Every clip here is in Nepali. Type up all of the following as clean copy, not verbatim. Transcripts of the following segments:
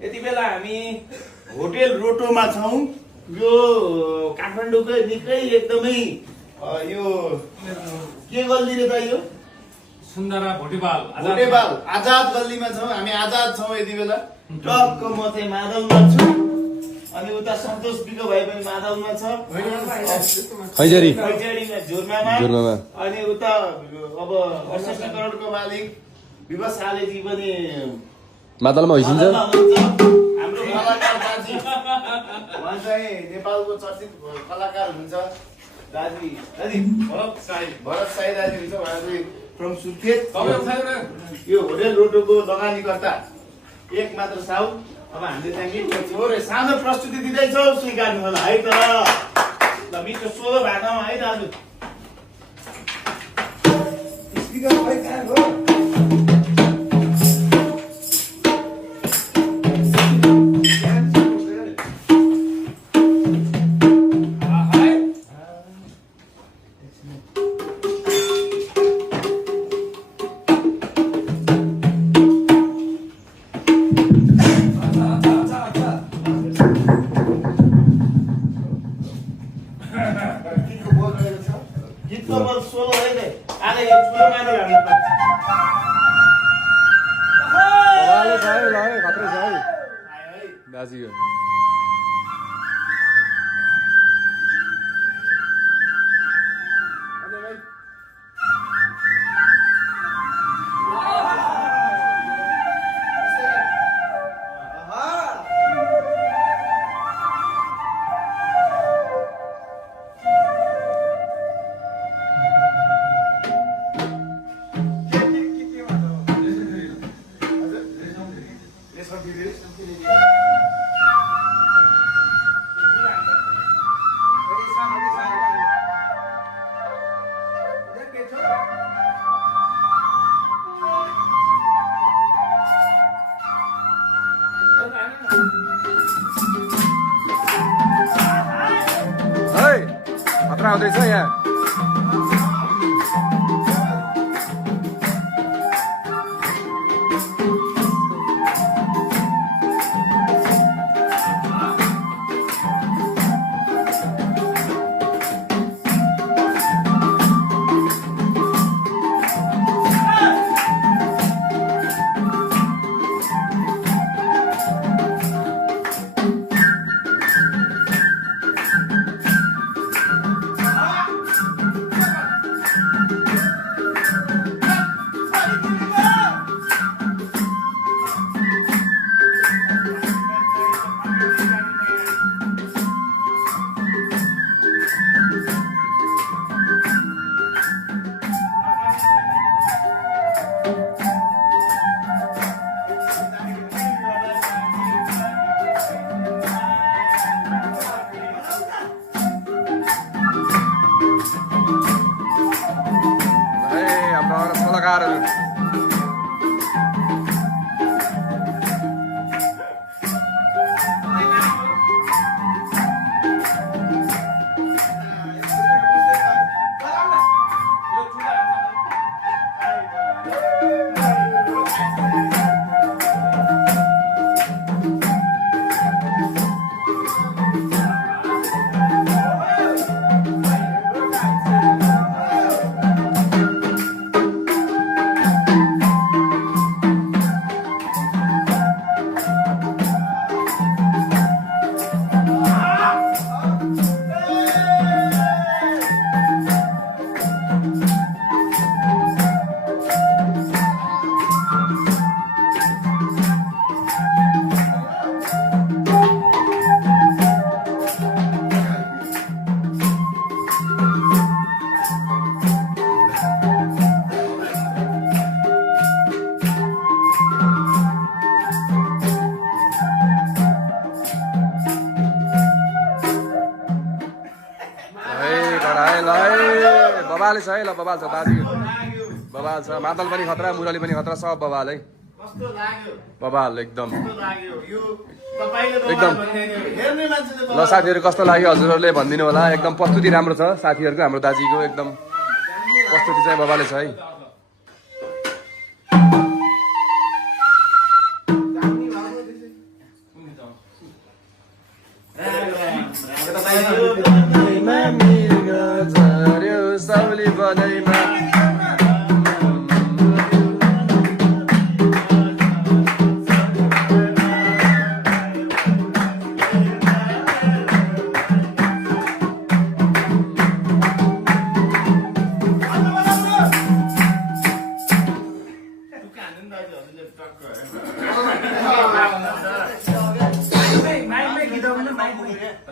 यति बेला हामी होटेल रोटोमा छौँ। यो काठमाडौँकै निकै एकदमै यो के गल्ली रे त यो सुन्दरा भोटेपाल आजाद गल्लीमा छौँ हामी। आजाद छौँ यति बेला। टक्क म चाहिँ माधवमा छु अनि उता सन्तोष बिको भाइ पनि माधवमा छ। खैजडीमा झुर्मामा अनि उता अब 68 करोडको मालिक विवश आलेजी पनि मादलमा होइसिन्छ। हाम्रो कलाकार दाजी उहाँ चाहिँ नेपालको चर्चित कलाकार हुनुहुन्छ। दाजी भरत साई दाजी हुन्छ। उहाँ चाहिँ फ्रम सुर्खेत। यो होटेल रोटोको लगानीकर्ता एक मात्र साउ। अब हामीले चाहिँ थोरै सानो प्रस्तुति दिँदैछौँ, स्वीकार्नु होला है त। ल मित्र सोलो भाकामा है दाजु। स्पिकर खै कहाँ हो? आउँदैछ यहाँ। बबाल छ है। ल बबाल छ दाजु, बबाल छ। मादल पनि खतरा, मुरली पनि खतरा, सब बबाल है। बबाल एकदम एकदम। ल साथीहरू कस्तो लाग्यो हजुरहरूले भनिदिनु होला। एकदम प्रस्तुति राम्रो छ साथीहरूको, हाम्रो दाजीको एकदम प्रस्तुति चाहिँ बबाले छ है।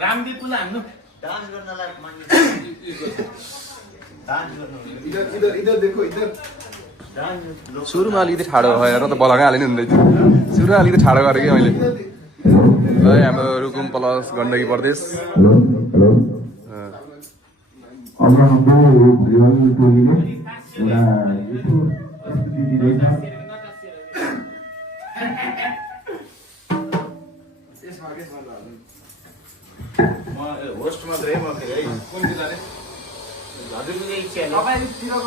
रामदीप पुला हान्नु डान्स गर्नलाई मान्नु डान्स गर्नु इधर इधर इधर देखो इधर डान्स सुरुमा अलिकति ठाडो भयो र त बलगा हाले नि हुँदै थियो सुरुमा अलिकति ठाडो गरेँ कि मैले है हाम्रो रुकुम प्लस गण्डकी प्रदेश अब हाम्रो भिवानी टोलीले एउटा यस्तो प्रस्तुति दिँदैछ म होस्ट मात्रै म फेरि है कुन किताले हजुरको चाहिँ इच्छा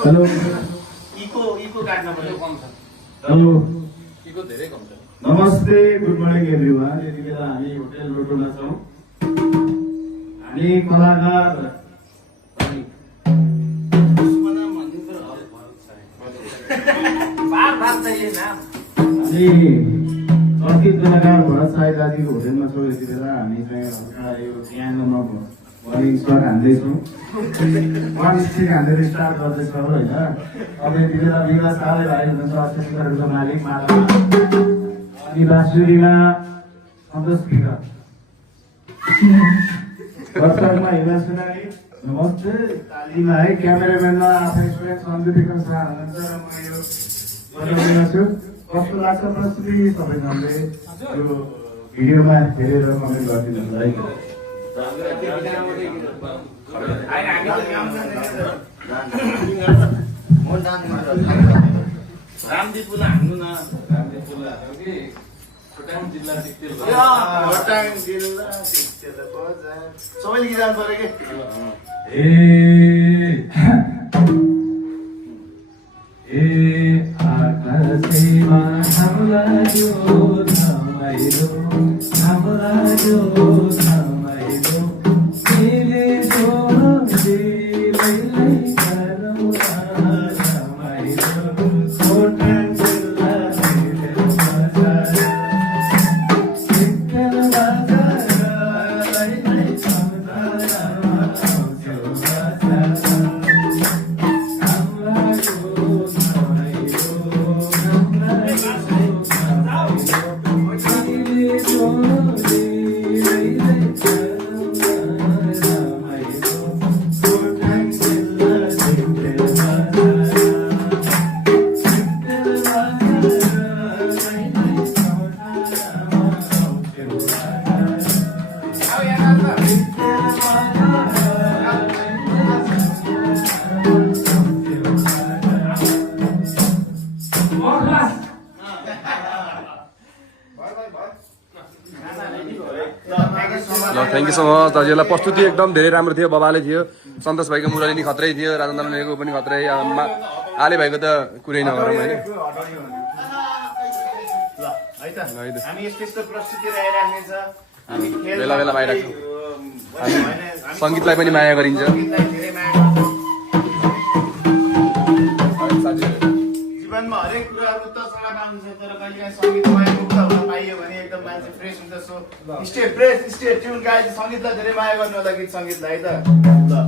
हेलो इको काट्न पर्यो कम छ हेलो इको धेरै कम छ नमस्ते गुड मर्निङ एभ्रिवान यति बेला हामी होटेल रोटोमा छौँ हामी कलाकार बार चाहिए नाम हामी चर्चित कलाकार भरत साई दाजुको होटेलमा छौँ यति बेला हामी चाहिँ हल्का यो पियानोमा मर्निङ स्टार हान्दैछौँ वान स्टिक हान्दै स्टार्ट गर्दैछौँ होइन अब यति बेला विकास काले भाइ हुनुहुन्छ अस्तित्वहरूको मालिक माला अनि बाँसुरीमा सन्तोष विकास दर्शकमा हिमा सुनाई नमस्ते तालीमा है क्यामेराम्यानमा आफ्नो स्टुडेन्ट सन्दीप विक्रम शाह हुनुहुन्छ र म यो बनाउँदैमा छु कस्तो लाग्छ प्रस्तुति सबैजनाले यो भिडियोमा हेरेर कमेन्ट गरिदिनुहुन्छ है म डान्स गर्नु रामदीप पुला हान्नु न खोटाङ जिल्ला सिक्किम खोटाङ जिल्ला सिक्किम बजार सबैले गीत जानु पर्यो ए आकाशैमा हामीलाई यो धमाइलो हामीलाई यो धमाइलो तिमीले जो दिलैलाई गरौँला धमाइलो खोटाङ जिल्ला सिक्किम बजार सिक्किम बजारलाई सम्झनामा आउँछौ बजार ल थ्याङ्क यू सो मच दाजुहरूलाई प्रस्तुति एकदम धेरै राम्रो थियो बबाले थियो सन्तोष भाइको मुरली नि खत्रै थियो राजन दाजुको पनि खत्रै आले भाइको त कुरै नगरौँ होइन ल है त हामी यस्तो यस्तो प्रस्तुति राखिराख्नेछ हामी खेल बेला बेलामा आइराख्छौँ हामी सङ्गीतलाई पनि माया गरिन्छ सङ्गीतलाई धेरै माया गर्छौँ जीवनमा हरेक कुराहरू त चलामा हुन्छ तर कहिलेकाहीँ सङ्गीतमा मुक्त हुन पाइयो भने एकदम मान्छे फ्रेस हुन्छ so stay fresh stay tune guys सङ्गीतलाई धेरै माया गर्नु होला गीत सङ्गीतलाई है त ल